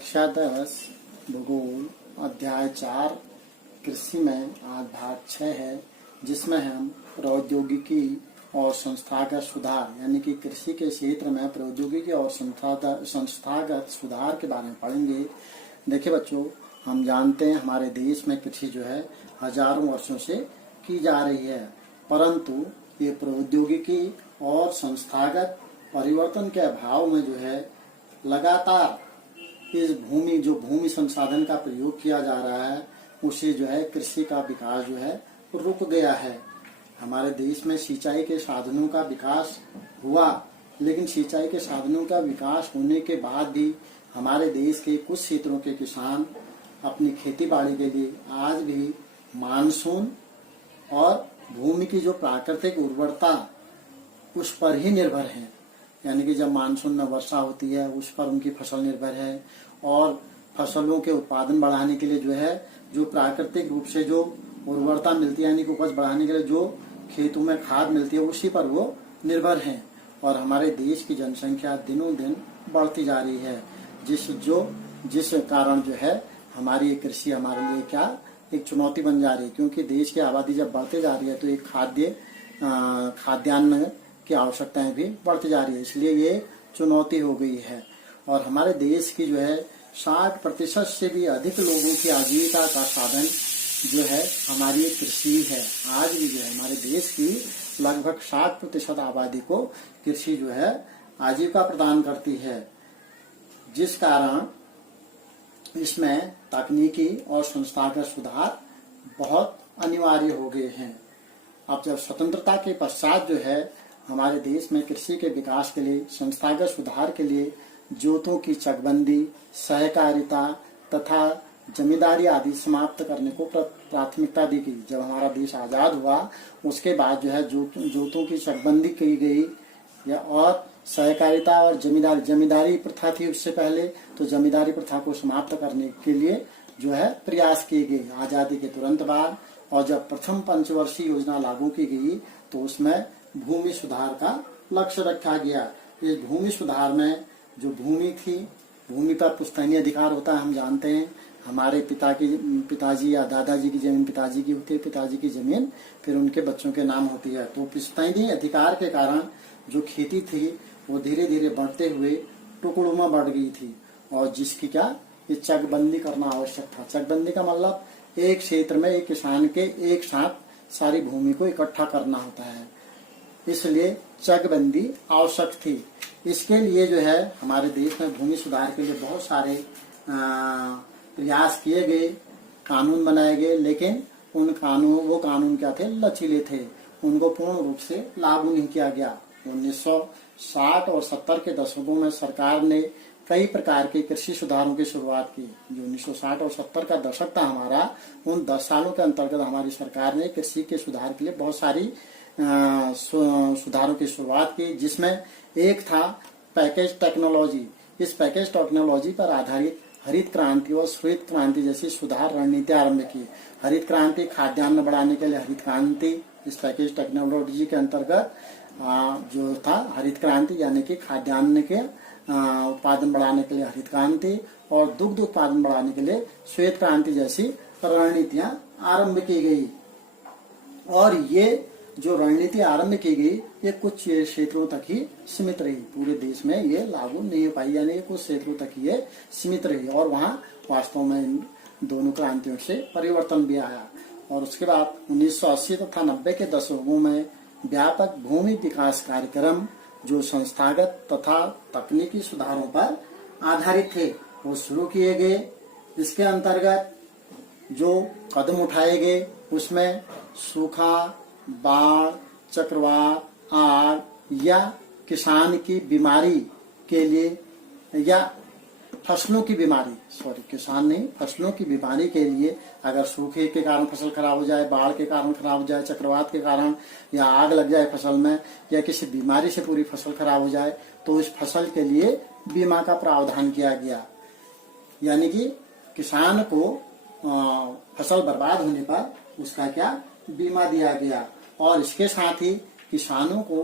कक्षा 10 भूगोल अध्याय 4 कृषि में आज भाग 6 है, जिसमें हम प्रौद्योगिकी और संस्थागत सुधार यानी कि कृषि के क्षेत्र में प्रौद्योगिकी और संस्थागत सुधार के बारे में पढ़ेंगे। देखिए बच्चों, हम जानते हैं हमारे देश में कृषि जो है हजारों वर्षों से की जा रही है, परंतु ये प्रौद्योगिकी और संस्थागत परिवर्तन के अभाव में जो है लगातार इस भूमि संसाधन का प्रयोग किया जा रहा है, उसे जो है कृषि का विकास जो है रुक गया है। हमारे देश में सिंचाई के साधनों का विकास हुआ, लेकिन सिंचाई के साधनों का विकास होने के बाद भी हमारे देश के कुछ क्षेत्रों के किसान अपनी खेती बाड़ी के लिए आज भी मानसून और भूमि की जो प्राकृतिक उर्वरता उस पर ही निर्भर है। यानी कि जब मानसून में वर्षा होती है उस पर उनकी फसल निर्भर है, और फसलों के उत्पादन बढ़ाने के लिए जो है जो प्राकृतिक रूप से जो उर्वरता मिलती है, यानी कि उपज बढ़ाने के लिए जो खेतों में खाद मिलती है, उसी पर वो निर्भर है। और हमारे देश की जनसंख्या दिनों दिन बढ़ती जा रही है, जिस कारण जो है हमारी कृषि हमारे लिए क्या एक चुनौती बन जा रही है, क्योंकि देश की आबादी जब बढ़ते जा रही है तो एक खाद्यान्न की आवश्यकताएं भी बढ़ती जा रही है, इसलिए ये चुनौती हो गई है। और हमारे देश की जो है 60% से भी अधिक लोगों की आजीविका का साधन जो है हमारी कृषि है। आज भी जो है हमारे देश की लगभग 60% आबादी को कृषि जो है आजीविका प्रदान करती है, जिस कारण इसमें तकनीकी और संस्थागत सुधार बहुत अनिवार्य हो गए हैं। अब जब स्वतंत्रता के पश्चात जो है हमारे देश में कृषि के विकास के लिए संस्थागत सुधार के लिए जोतों की चकबंदी, सहकारिता तथा जमींदारी आदि समाप्त करने को प्राथमिकता दी गई। जब हमारा देश आजाद हुआ उसके बाद जो है जोतों की चकबंदी की गई, और सहकारिता और जमींदारी प्रथा थी उससे पहले, तो जमींदारी प्रथा को समाप्त करने के लिए जो है प्रयास किए गए आजादी के तुरंत बाद। और जब प्रथम पंचवर्षीय योजना लागू की गई तो उसमें भूमि सुधार का लक्ष्य रखा गया। इस भूमि सुधार में जो भूमि थी, भूमि पर पुश्तैनी अधिकार होता है, हम जानते हैं। हमारे पिताजी या दादाजी की जमीन पिताजी की होती है, पिताजी की जमीन फिर उनके बच्चों के नाम होती है। तो पुश्तैनी अधिकार के कारण जो खेती थी वो धीरे धीरे बढ़ते हुए टुकड़ों में बढ़ गई थी, और जिसकी क्या ये चकबंदी करना आवश्यक था। चकबंदी का मतलब एक क्षेत्र में एक किसान के एक साथ सारी भूमि को इकट्ठा करना होता है, इसलिए चकबंदी आवश्यक थी। इसके लिए जो है हमारे देश में भूमि सुधार के लिए बहुत सारे प्रयास किए गए, कानून बनाए गए, लेकिन वो कानून क्या थे, लचीले थे, उनको पूर्ण रूप से लागू नहीं किया गया। 1960 और 70 के दशकों में सरकार ने कई प्रकार के कृषि सुधारों की शुरुआत की। जो 1960 और 70 का दशक था हमारा, उन 10 सालों के अंतर्गत हमारी सरकार ने कृषि के सुधार के लिए बहुत सारी सुधारों की शुरुआत की, जिसमें एक था पैकेज टेक्नोलॉजी। इस पैकेज टेक्नोलॉजी पर आधारित हरित क्रांति और श्वेत क्रांति जैसी सुधार रणनीति आरंभ की। हरित क्रांति खाद्यान्न बढ़ाने के लिए हरित क्रांति, इस पैकेज टेक्नोलॉजी के अंतर्गत जो था हरित क्रांति यानी कि खाद्यान्न के उत्पादन बढ़ाने के लिए हरित क्रांति, और दुग्ध उत्पादन बढ़ाने के लिए श्वेत क्रांति जैसी रणनीतियां आरंभ की गई। और ये जो रणनीति आरंभ की गई ये कुछ क्षेत्रों तक ही सीमित रही, पूरे देश में ये लागू नहीं हो पाई, यानी कुछ क्षेत्रों तक ही ये सीमित रही, और वहाँ वास्तव में इन दोनों क्रांतियों से परिवर्तन भी आया। और उसके बाद 1980 तथा 90 के दशकों में व्यापक भूमि विकास कार्यक्रम जो संस्थागत तथा तकनीकी सुधारों पर आधारित थे वो शुरू किए गए। इसके अंतर्गत जो कदम उठाए गए उसमें सूखा, बाढ़, चक्रवात, आग या किसान की बीमारी के लिए, या फसलों की बीमारी, किसान नहीं, फसलों की बीमारी के लिए, अगर सूखे के कारण फसल खराब हो जाए, बाढ़ के कारण खराब हो जाए, चक्रवात के कारण या आग लग जाए फसल में, या किसी बीमारी से पूरी फसल खराब हो जाए, तो इस फसल के लिए बीमा का प्रावधान किया गया। यानी कि किसान को फसल बर्बाद होने पर उसका क्या बीमा दिया गया। और इसके साथ ही किसानों को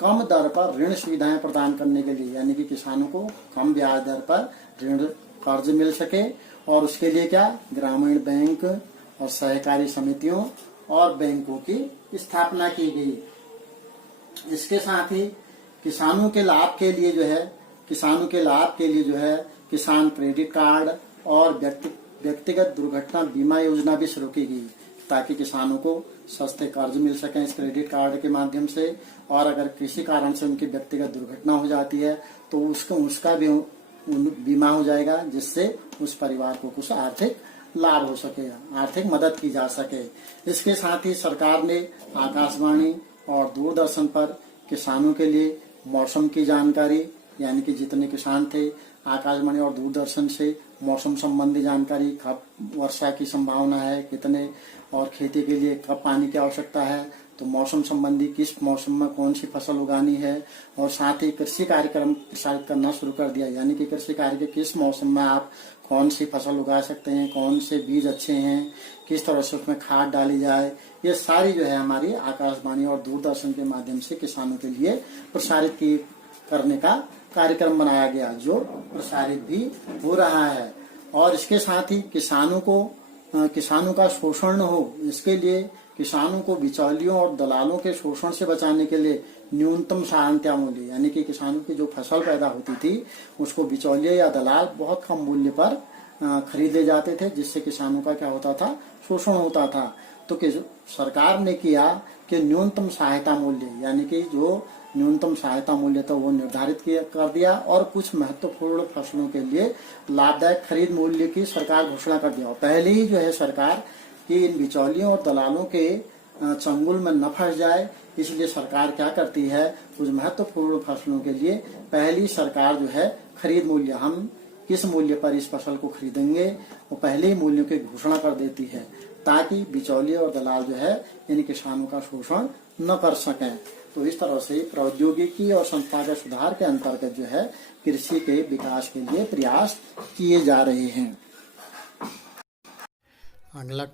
कम दर पर ऋण सुविधाएं प्रदान करने के लिए, यानी कि किसानों को कम ब्याज दर पर ऋण कर्ज मिल सके। और उसके लिए क्या, ग्रामीण बैंक और सहकारी समितियों और बैंकों की स्थापना की गई। इसके साथ ही किसानों के लाभ के लिए जो है किसान क्रेडिट कार्ड और व्यक्तिगत दुर्घटना बीमा योजना भी शुरू की गई, ताकि किसानों को सस्ते कर्ज मिल सके इस क्रेडिट कार्ड के माध्यम से। और अगर किसी कारण से उनकी व्यक्तिगत दुर्घटना हो जाती है तो उसका भी बीमा हो जाएगा, जिससे उस परिवार को कुछ आर्थिक लाभ हो सकेगा, आर्थिक मदद की जा सके। इसके साथ ही सरकार ने आकाशवाणी और दूरदर्शन पर किसानों के लिए मौसम की जानकारी, यानी कि जितने किसान थे आकाशवाणी और दूरदर्शन से मौसम संबंधी जानकारी, कब वर्षा की संभावना है, कितने, और खेती के लिए कब पानी की आवश्यकता है, तो मौसम संबंधी किस मौसम में कौन सी फसल उगानी है। और साथ ही कृषि कार्यक्रम प्रसारित करना शुरू कर दिया, यानी कि कृषि कार्य के किस मौसम में आप कौन सी फसल उगा सकते हैं, कौन से बीज अच्छे हैं, किस तरह से उसमें खाद डाली जाए, ये सारी जो है हमारी आकाशवाणी और दूरदर्शन के माध्यम से किसानों के लिए प्रसारित करने का कार्यक्रम बनाया गया, जो प्रसारित भी हो रहा है। और इसके साथ ही किसानों का शोषण न हो, इसके लिए किसानों को बिचौलियों और दलालों के शोषण से बचाने के लिए न्यूनतम सहायता मूल्य, यानी कि किसानों की जो फसल पैदा होती थी उसको बिचौलिए या दलाल बहुत कम मूल्य पर खरीदे जाते थे, जिससे किसानों का क्या होता था, शोषण होता था। तो सरकार ने किया कि न्यूनतम सहायता मूल्य, यानी कि जो न्यूनतम सहायता मूल्य था वो निर्धारित कर दिया, और कुछ महत्वपूर्ण फसलों के लिए लाभदायक खरीद मूल्य की सरकार घोषणा कर दिया। पहले ही जो है सरकार कि इन बिचौलियों और दलालों के चंगुल में न फंस जाए, इसलिए सरकार क्या करती है, कुछ महत्वपूर्ण फसलों के लिए पहली सरकार जो है खरीद मूल्य, हम किस मूल्य पर इस फसल को खरीदेंगे, वो पहले ही मूल्यों की घोषणा कर देती है, ताकि बिचौलिए और दलाल जो है इन किसानों का शोषण न कर सकें। तो इस तरह से प्रौद्योगिकी और संस्थागत सुधार के अंतर्गत जो है कृषि के विकास के लिए प्रयास किए जा रहे हैं। अगला